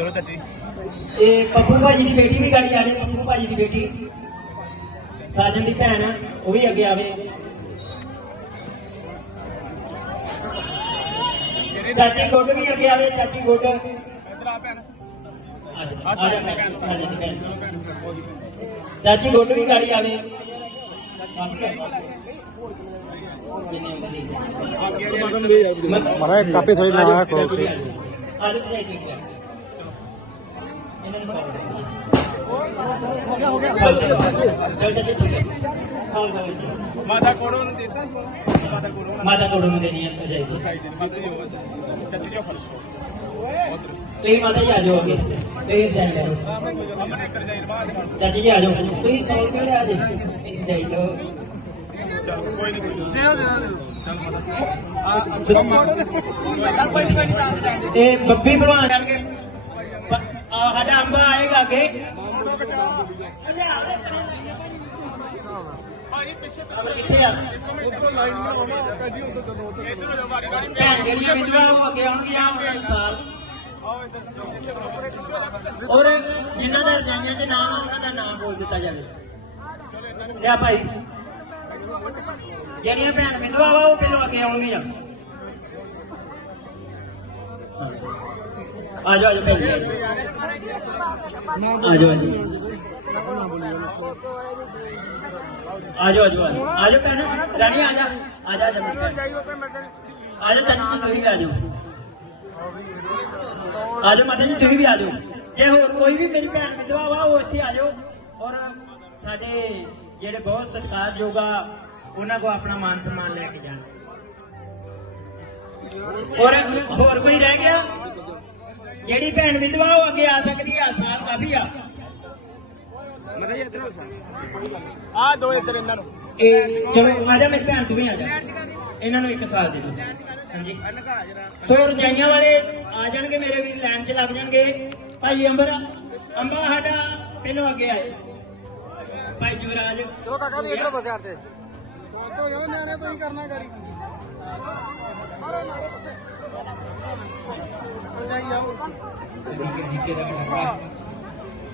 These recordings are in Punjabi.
ਇਹ ਪੱਪੂ ਭਾਜੀ ਦੀ ਬੇਟੀ ਵੀ ਗਾੜੀ ਆ ਰਹੀ ਪੱਪੂ ਭਾਜੀ ਦੀ ਬੇਟੀ। ਸਾਜਨ ਦੀ ਭੈਣ ਆ, ਉਹ ਵੀ ਅੱਗੇ ਆਵੇ। ਚਾਚੀ ਗੁੱਡ ਵੀ ਅੱਗੇ ਆਵੇ ਚਾਚੀ ਗੁੱਡ। ਆ ਜਾ, ਆ ਜਾ ਭੈਣ, ਸਾਡੀ ਦੀ ਭੈਣ ਚਾਚੀ ਗੁੱਡ ਵੀ ਗਾੜੀ ਆਵੇ। ਮਾਰਾ ਕਾਪੀ ਥੋੜੀ ਨਾ ਆਇਆ ਖੋਲ ਕੇ ਆ। ਜਾ ਮਾਤਾ ਕੋੜੋ ਨੂੰ ਦਿੱਤਾ ਸੋ ਮਾਤਾ ਕੋੜੋ ਨੂੰ ਦੇਣੀ ਹੈ ਭਜਾਈ ਸਾਈਡ ਜੋ ਫੜ ਤੁਸੀਂ ਮਾਤਾ ਜੀ ਆ ਜਾਓ ਅੱਗੇ ਤੁਸੀਂ ਜਾਈ ਜਾਓ ਚਾਚੀ ਜੀ ਆ ਜਾਓ ਤੁਸੀਂ ਸੌ ਕਿਹੜੇ ਆ ਜੀ ਜਾਈ ਜਾਓ ਕੋਈ ਨਹੀਂ ਦੇ ਦੇ ਚਲ ਮਾਤਾ ਇਹ ਬੱਬੀ ਭਲਵਾਨ ਕਰਕੇ ਸਾਡਾ ਅੰਬਾ ਆਏਗਾ ਅੱਗੇ ਭੈਣ ਜਿਹੜੀਆਂ ਵਿਧਵਾ ਉਹ ਅੱਗੇ ਆਉਣਗੀਆਂ ਉਹਨਾਂ ਨੂੰ ਔਰ ਜਿਨ੍ਹਾਂ ਦਾ ਰਸਾਈਆਂ 'ਚ ਨਾਮ ਆ ਉਹਨਾਂ ਦਾ ਨਾਮ ਬੋਲ ਦਿੱਤਾ ਜਾਵੇ ਲਿਆ ਭਾਈ ਜਿਹੜੀਆਂ ਭੈਣ ਵਿਧਵਾ ਵਾ ਉਹ ਪਹਿਲਾਂ ਅੱਗੇ ਆਉਣਗੀਆਂ ਆ ਜਾਓ, ਆ ਭਾਈ ਆ ਜਾਓ, ਆ ਆ ਜਾਓ, ਆ ਆ ਜਾਓ। ਭੈਣ ਰਾਣੀ, ਆ ਜਾ। ਆ ਜਾ, ਆ ਭੈਣ। ਆ ਜਾਓ, ਚਾਚੀ ਜੀ, ਤੁਸੀਂ ਵੀ ਆ ਜਾਓ। ਆ ਜਾਓ, ਮਾਤਾ ਜੀ, ਤੁਸੀਂ ਵੀ ਆ ਜਾਓ। ਜੇ ਹੋਰ ਕੋਈ ਵੀ ਮੇਰੀ ਭੈਣ ਵਿਧਵਾ ਵਾ, ਉਹ ਇੱਥੇ ਆ ਜਾਓ। ਔਰ ਸਾਡੇ ਜਿਹੜੇ ਬਹੁਤ ਸਤਿਕਾਰਯੋਗ ਆ, ਉਹਨਾਂ ਕੋ ਆਪਣਾ ਮਾਨ ਸਨਮਾਨ ਲੈ ਕੇ ਜਾਣਾ। ਔਰ ਹੋਰ ਕੋਈ ਰਹਿ ਗਿਆ? ਜਿਹੜੀ ਭੈਣ ਵਿਧਵਾ ਉਹ ਅੱਗੇ ਆ ਸਕਦੀ ਆ ਸਾਲ ਕਾਫੀ ਆ। ਮਤਾ ਜੀ ਇੱਧਰ ਆ ਦੋ ਇੱਧਰ ਇਹਨਾਂ ਨੂੰ। ਇਹ ਚਲੋ ਆ ਜਾ ਮੇਰੀ ਭੈਣ ਤੂੰ ਵੀ ਆ ਜਾ। ਇਹਨਾਂ ਨੂੰ ਇੱਕ ਸਾਲ ਦੇ ਦਿਓ। ਹਾਂਜੀ। ਸੋ ਰਜਾਈਆਂ ਵਾਲੇ ਆ ਜਾਣਗੇ ਮੇਰੇ ਵੀਰ ਲਾਈਨ 'ਚ ਲੱਗ ਜਾਣਗੇ। ਭਾਈ ਅੰਬਰ ਅੰਬਾ ਸਾਡਾ ਪਹਿਲੋਂ ਅੱਗੇ ਆਏ। ਭਾਈ ਜੁਵਰਾਜ। ਚਲੋ ਕਾਕਾ ਵੀ ਇਧਰ ਬਸਿਆ ਤੇ।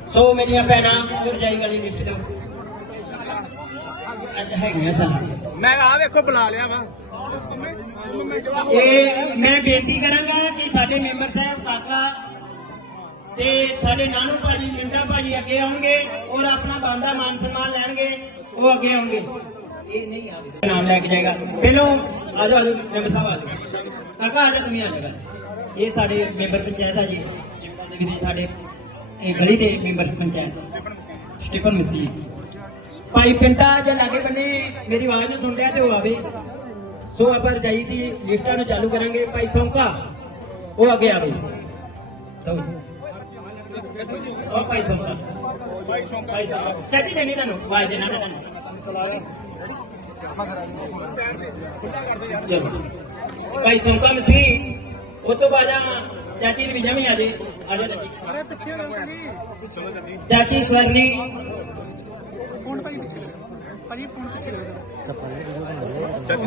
ਸੋ ਮੇਰੀਆਂ ਭੈਣਾਂ ਰਜਾਈ ਵਾਲੀ ਲਿਸਟ ਅੱਜ ਹੈਗੀਆਂ ਸਨ। ਮੈਂ ਆ ਵੇਖੋ ਬੁਲਾ ਲਿਆ ਵਾ। ਇਹ ਮੈਂ ਬੇਨਤੀ ਕਰਾਂਗਾ ਕਿ ਸਾਡੇ ਮੈਂਬਰ ਸਾਹਿਬ ਕਾਕਾ ਤੇ ਸਾਡੇ ਨਾਨੂ ਭਾਜੀ ਮਿੰਟਾ ਭਾਜੀ ਅੱਗੇ ਆਉਣਗੇ ਔਰ ਆਪਣਾ ਬੰਦਾ ਮਾਨ ਸਨਮਾਨ ਲੈਣਗੇ ਉਹ ਅੱਗੇ ਆਉਣਗੇ। ਇਹ ਨਹੀਂ ਆਵੇ ਨਾਮ ਲੈ ਕੇ ਜਾਏਗਾ। ਪਹਿਲੋਂ ਆ ਜਾਓ ਆ ਜਾਓ ਮੈਂਬਰ ਸਾਹਿਬ ਆ ਜਾਓ ਕਾਕਾ ਆ ਜਾ ਤੁਸੀਂ ਆ ਜਾਗਾ ਇਹ ਸਾਡੇ ਮੈਂਬਰ ਪੰਚਾਇਤ ਆ ਜੀ। ਜਿੰਨਾ ਦੇ ਵੀ ਸਾਡੇ ਇਹ ਗਲੀ ਦੇ ਮੈਂਬਰ ਪੰਚਾਇਤ। ਸਟੀਫਨ ਮਸੀਹ ਭਾਈ ਪਿੰਟਾ ਜੇ ਲਾਗੇ ਬੰਨੇ ਮੇਰੀ ਆਵਾਜ਼ ਨੂੰ ਸੁਣ ਰਿਹਾ ਤੇ ਉਹ ਆਵੇ। ਸੋ ਆਪਾਂ ਰਜਾਈ ਦੀ ਲਿਸਟਾਂ ਨੂੰ ਚਾਲੂ ਕਰਾਂਗੇ। ਭਾਈ ਸੌਂਕਾ ਉਹ ਅੱਗੇ ਆਵੇ। ਲਓ ਜੀ। ਉਹ ਭਾਈ ਸ਼ੌਂਕ। ਭਾਈ ਸੌਂਕਾ। ਚਾਚੀ ਦੇਣੀ ਤੁਹਾਨੂੰ ਆਵਾਜ਼ ਦੇਣਾ ਮੈਂ ਤੁਹਾਨੂੰ। ਚਲੋ। ਭਾਈ ਸੌਂਕਾ ਮਸੀਹ ਉਹ ਤੋਂ ਬਾਅਦ ਆ ਚਾਚੀ ਵੀ ਆ ਜੇ। ਆ ਜਾ ਚਾਚੀ। ਅਰੇ ਪਿੱਛੇ ਚਾਚੀ। ਸਵਰਨੀ। ਫੋਨ ਭਾਈ ਪਿੱਛੇ ਭਾਈ ਫੋਨ ਪਿੱਛੇ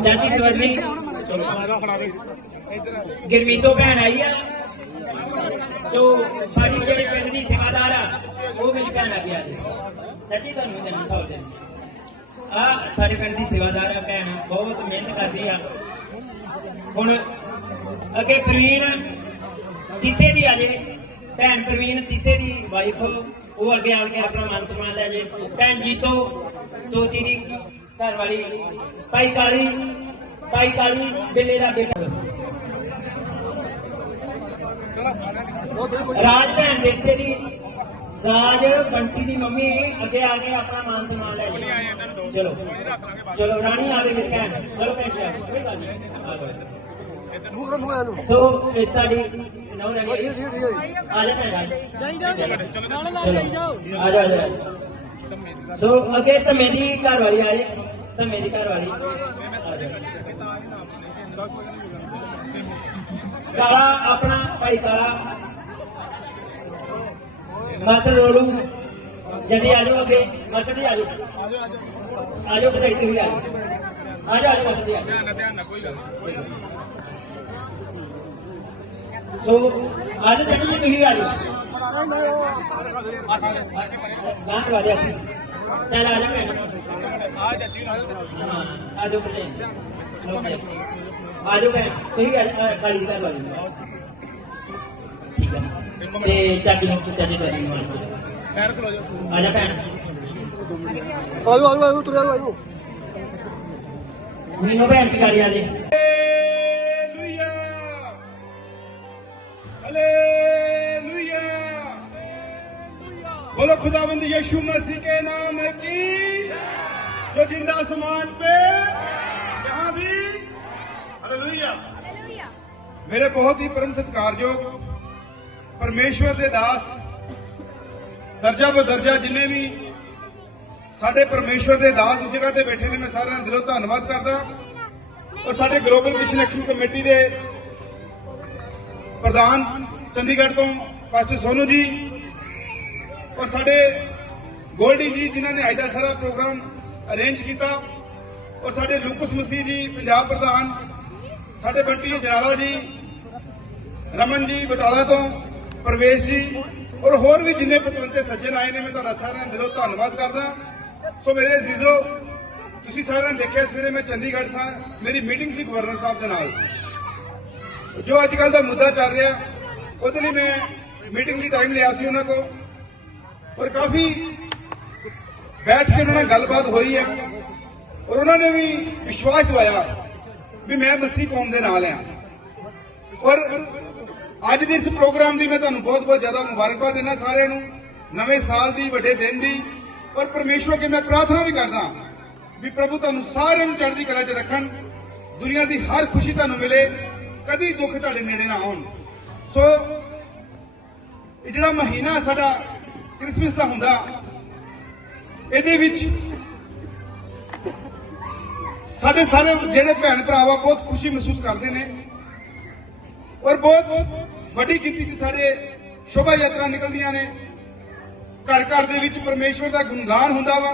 ਚਾਚੀ ਸਵਰਨੀ। ਗਿਰਮੀਤੋ ਭੈਣ ਆਈ ਆ। ਜੋ ਸਾਡੀ ਜਿਹੜੀ ਪਿੰਡ ਦੀ ਸੇਵਾਦਾਰ ਆ ਉਹ ਮੇਰੀ ਭੈਣ ਆ ਗਿਆ ਜੀ। ਚਾਚੀ ਤੁਹਾਨੂੰ ਦੇਣਾ ਸੌ ਦੇ ਆ ਸਾਡੇ ਪਿੰਡ ਦੀ ਸੇਵਾਦਾਰ ਆ ਭੈਣ। ਬਹੁਤ ਮਿਹਨਤ ਕਰਦੀ ਆ। ਹੁਣ ਅੱਗੇ ਪ੍ਰਵੀਨ ਤੀਸੇ ਦੀ ਆ ਭੈਣ ਪ੍ਰਵੀਨ ਤੀਸੇ ਦੀ ਵਾਈਫ ਉਹ ਅੱਗੇ ਆ ਕੇ ਆਪਣਾ ਮਨ ਸਮਾਨ ਲੈ ਜੇ। ਭੈਣ ਜੀਤੋ ਤੋਤੀ ਦੀ ਘਰ ਵਾਲੀ, ਭਾਈ ਕਾਲੀ ਭਾਈ ਕਾਲੀ, ਬਿੱਲੇ ਦਾ ਬੇਟਾ। ਰਾਜ ਭੈਣ, ਦੇਸੇ ਦੀ ਰਾਜ ਬੰਟੀ ਦੀ ਮੰਮੀ ਅੱਗੇ ਆ ਕੇ ਆਪਣਾ ਮਾਨ ਸਨਮਾਨ ਲੈ ਜੀ ਚਲੋ ਚਲੋ ਰਾਣੀ ਆਵੇ ਮੇਰੀ ਭੈਣ। ਚਲੋ ਭੈਣ ਜੀ ਕੋਈ ਗੱਲ ਨਹੀਂ। ਆ। ਮੂੰਹ ਇਹਨੂੰ। ਸੋ ਇਹ ਤੁਹਾਡੀ ਨੌ ਰਾਣੀ ਆਈ। ਆ ਜਾ ਭੈਣ ਆ ਜਾ। ਜਾਈ ਜਾਓ ਨਾਲ ਨਾਲ ਚਲੋ। ਜਾਈ ਜਾਓ। ਆ ਜਾ ਆ ਜਾ। ਸੋ ਅੱਗੇ ਤਾਂ ਮੇਰੀ ਘਰ ਵਾਲੀ ਆਏ ਤਾਂ ਮੇਰੀ ਘਰ ਵਾਲੀ ਆ ਜਾ। ਕਾਲਾ ਆਪਣਾ ਭਾਈ ਕਾਲਾ। ਮਾਸਰ ਰੋਲੂ ਜਦੀ ਆ ਜਾਓ ਅੱਗੇ ਮਾਸਰ ਜੀ ਆ ਜਾਓ ਆ ਜਾਓ ਬਧਾਈ ਤੁਸੀਂ ਆ ਜਾਓ ਆ ਜਾਓ ਆ ਜਾਓ ਮਾਸਰ ਜੀ ਆ ਜਾਓ ਧਿਆਨ ਨਾਲ ਧਿਆਨ ਨਾਲ ਕੋਈ ਗੱਲ ਨਹੀਂ ਸੋ ਆ ਜਾਓ ਚਾਚੀ ਜੀ ਤੁਸੀਂ ਵੀ ਆ ਜਾਓ ਗਾਂ ਲਵਾ ਦੇ ਅਸੀਂ ਚੱਲ ਆ ਜਾ ਭੈਣ ਆ ਜੱਜੀ ਨਾਲ ਹਾਂ ਆ ਜਾਓ ਬੱਲੇ ਲਓ ਭੈਣ। ਆ ਜਾਓ ਭੈਣ ਤੁਸੀਂ ਵੀ ਆ ਜਾਓ, ਅਹ, ਕਾਲੀ ਦੀ ਘਰ ਵਾਲੀ ਠੀਕ ਹੈ ਤੇ ਚਾਚੀ ਨੂੰ ਚਾਚੀ ਚਾਚੀ ਨੂੰ ਆ ਪੈਰ ਖਲੋ ਜਾ ਜਾਓ। ਆ ਜਾ ਭੈਣ ਆਜੋ ਆਜੋ ਆਜੋ ਤੁਰੇ ਆਜੋ ਆਜੋ ਮੈਨੂੰ ਭੈਣ ਦੀ ਗਾੜੀ ਆ ਦੇ हालेलुया बोलो खुदाबंद यीशु मसीह के नाम की जो जिंदा आसमान पे जहां भी हालेलुया मेरे बहुत ही परम सत्कारयोग ਪਰਮੇਸ਼ਵਰ ਦੇ ਦਾਸ, ਦਰਜਾ ਬਦਰਜਾ ਜਿੰਨੇ ਵੀ ਸਾਡੇ ਪਰਮੇਸ਼ਵਰ ਦੇ ਦਾਸ ਇਸ ਜਗ੍ਹਾ ਤੇ ਬੈਠੇ ਨੇ, ਮੈਂ ਸਾਰਿਆਂ ਦਾ ਦਿਲੋਂ ਧੰਨਵਾਦ ਕਰਦਾ। ਔਰ ਸਾਡੇ ਗਲੋਬਲ ਮਿਸ਼ਨ ਐਕਸ਼ਨ ਕਮੇਟੀ ਦੇ ਪ੍ਰਧਾਨ ਚੰਡੀਗੜ੍ਹ ਤੋਂ ਪਾਸਟਰ ਸੋਨੂ ਜੀ ਔਰ ਸਾਡੇ ਗੋਲਡੀ ਜੀ, ਜਿਨ੍ਹਾਂ ਨੇ ਅੱਜ ਦਾ ਸਾਰਾ ਪ੍ਰੋਗਰਾਮ ਅਰੇਂਜ ਕੀਤਾ। ਔਰ ਸਾਡੇ ਲੂਕਸ ਮਸੀਹ ਜੀ, ਪੰਜਾਬ ਪ੍ਰਧਾਨ, ਸਾਡੇ ਬੰਟੀ ਜਨਾਲਾ ਜੀ, ਰਮਨ ਜੀ ਬਟਾਲਾ ਤੋਂ ਪ੍ਰਵੇਸ਼ ਜੀ ਔਰ ਹੋਰ ਵੀ ਜਿੰਨੇ ਪਤਵੰਤੇ ਸੱਜਣ ਆਏ ਨੇ, ਮੈਂ ਤੁਹਾਡਾ ਸਾਰਿਆਂ ਦਾ ਦਿਲੋਂ ਧੰਨਵਾਦ ਕਰਦਾ। ਸੋ ਮੇਰੇ ਅਜ਼ੀਜ਼ੋ, ਤੁਸੀਂ ਸਾਰਿਆਂ ਨੇ ਦੇਖਿਆ, ਸਵੇਰੇ ਮੈਂ ਚੰਡੀਗੜ੍ਹ ਸਾਂ, ਮੇਰੀ ਮੀਟਿੰਗ ਸੀ ਗਵਰਨਰ ਸਾਹਿਬ ਦੇ ਨਾਲ। ਜੋ ਅੱਜ ਕੱਲ ਦਾ ਮੁੱਦਾ ਚੱਲ ਰਿਹਾ, ਉਹਦੇ ਲਈ ਮੈਂ ਮੀਟਿੰਗ ਲਈ ਟਾਈਮ ਲਿਆ ਸੀ ਉਹਨਾਂ ਕੋਲ। ਔਰ ਕਾਫੀ ਬੈਠ ਕੇ ਉਹਨਾਂ ਨਾਲ ਗੱਲਬਾਤ ਹੋਈ ਹੈ। ਔਰ ਉਹਨਾਂ ਨੇ ਵੀ ਵਿਸ਼ਵਾਸ ਦਿਵਾਇਆ ਵੀ ਮੈਂ ਮਸੀਹ ਕੌਮ ਦੇ ਨਾਲ ਆ ਔਰ ਅੱਜ ਦੇ ਇਸ ਪ੍ਰੋਗਰਾਮ ਦੀ ਮੈਂ ਤੁਹਾਨੂੰ ਬਹੁਤ ਬਹੁਤ ਜ਼ਿਆਦਾ ਮੁਬਾਰਕਬਾਦ ਦਿੰਦਾ ਸਾਰਿਆਂ ਨੂੰ, ਨਵੇਂ ਸਾਲ ਦੀ, ਵੱਡੇ ਦਿਨ ਦੀ। ਔਰ ਪਰਮੇਸ਼ਵਰ ਕੇ ਮੈਂ ਪ੍ਰਾਰਥਨਾ ਵੀ ਕਰਦਾ ਵੀ ਪ੍ਰਭੂ ਤੁਹਾਨੂੰ ਸਾਰਿਆਂ ਨੂੰ ਚੜ੍ਹਦੀ ਕਲਾ 'ਚ ਰੱਖਣ, ਦੁਨੀਆ ਦੀ ਹਰ ਖੁਸ਼ੀ ਤੁਹਾਨੂੰ ਮਿਲੇ, ਕਦੀ ਦੁੱਖ ਤੁਹਾਡੇ ਨੇੜੇ ਨਾ ਆਉਣ। ਸੋ, ਇਹ ਜਿਹੜਾ ਮਹੀਨਾ ਸਾਡਾ ਕ੍ਰਿਸਮਸ ਦਾ ਹੁੰਦਾ, ਇਹਦੇ ਵਿੱਚ ਸਾਡੇ ਸਾਰੇ ਜਿਹੜੇ ਭੈਣ ਭਰਾ ਵਾ ਬਹੁਤ ਖੁਸ਼ੀ ਮਹਿਸੂਸ ਕਰਦੇ ਨੇ। ਔਰ ਬਹੁਤ ਵੱਡੀ ਗਿਣਤੀ 'ਚ ਸਾਡੇ ਸ਼ੋਭਾ ਯਾਤਰਾ ਨਿਕਲਦੀਆਂ ਨੇ। ਘਰ ਘਰ ਦੇ ਵਿੱਚ ਪਰਮੇਸ਼ਵਰ ਦਾ ਗੁਣਗਾਨ ਹੁੰਦਾ ਵਾ।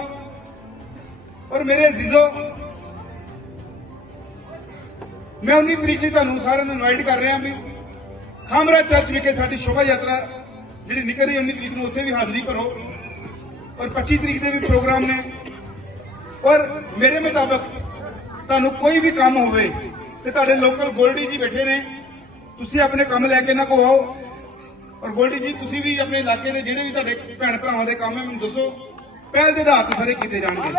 ਔਰ ਮੇਰੇ ਅਜ਼ੀਜ਼ੋ, ਮੈਂ 19 ਤਰੀਕ ਲਈ ਤੁਹਾਨੂੰ ਸਾਰਿਆਂ ਨੂੰ ਇਨਵਾਈਟ ਕਰ ਰਿਹਾ ਵੀ ਖਾਮਰਾ ਚਰਚ ਵਿਖੇ ਸਾਡੀ ਸ਼ੋਭਾ ਯਾਤਰਾ ਜਿਹੜੀ ਨਿਕਲ ਰਹੀ ਹੈ 19 ਤਰੀਕ ਨੂੰ ਉੱਥੇ ਵੀ ਹਾਜ਼ਰੀ ਭਰੋ। ਔਰ 25 ਤਰੀਕ ਦੇ ਵੀ ਪ੍ਰੋਗਰਾਮ ਨੇ। ਔਰ ਮੇਰੇ ਮੁਤਾਬਕ ਤੁਹਾਨੂੰ ਕੋਈ ਵੀ ਕੰਮ ਹੋਵੇ ਤੇ ਤੁਹਾਡੇ ਲੋਕਲ ਗੋਲਡੀ ਜੀ ਬੈਠੇ ਨੇ। ਤੁਸੀਂ ਆਪਣੇ ਕੰਮ ਲੈ ਕੇ ਨਾ ਕੋ ਆਓ ਔਰ ਗੋਲਡੀ ਜੀ, ਤੁਸੀਂ ਵੀ ਆਪਣੇ ਇਲਾਕੇ ਦੇ ਜਿਹੜੇ ਵੀ ਤੁਹਾਡੇ ਭੈਣ ਭਰਾਵਾਂ ਦੇ ਕੰਮ ਹੈ, ਮੈਨੂੰ ਦੱਸੋ। ਪਹਿਲ ਦੇ ਆਧਾਰ ਤੇ ਸਾਰੇ ਕੀਤੇ ਜਾਣਗੇ।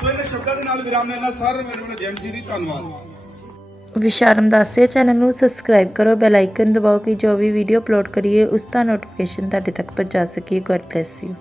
ਸੋ ਸ਼ਬਦਾਂ ਦੇ ਨਾਲ ਵਿਰਾਮ ਲੈਣਾ ਸਾਰੇ, ਮੇਰੇ ਵੱਲੋਂ ਜੈਮਸੀ ਦੀ ਧੰਨਵਾਦ। ਵਿਸ਼ਾਰਮ ਦਾਸਿਆ ਚੈਨਲ ਨੂੰ ਸਬਸਕ੍ਰਾਈਬ ਕਰੋ ਬੈਲ ਆਈਕਨ ਦਬਾਓ ਕਿ ਜੋ ਵੀ ਵੀਡੀਓ ਅਪਲੋਡ ਕਰੀਏ, ਉਸ ਦਾ ਨੋਟੀਫਿਕੇਸ਼ਨ ਤੁਹਾਡੇ ਤੱਕ ਪਹੁੰਚਾ ਸਕੇ ਗੋਡ ਬlesਸ ਯੂ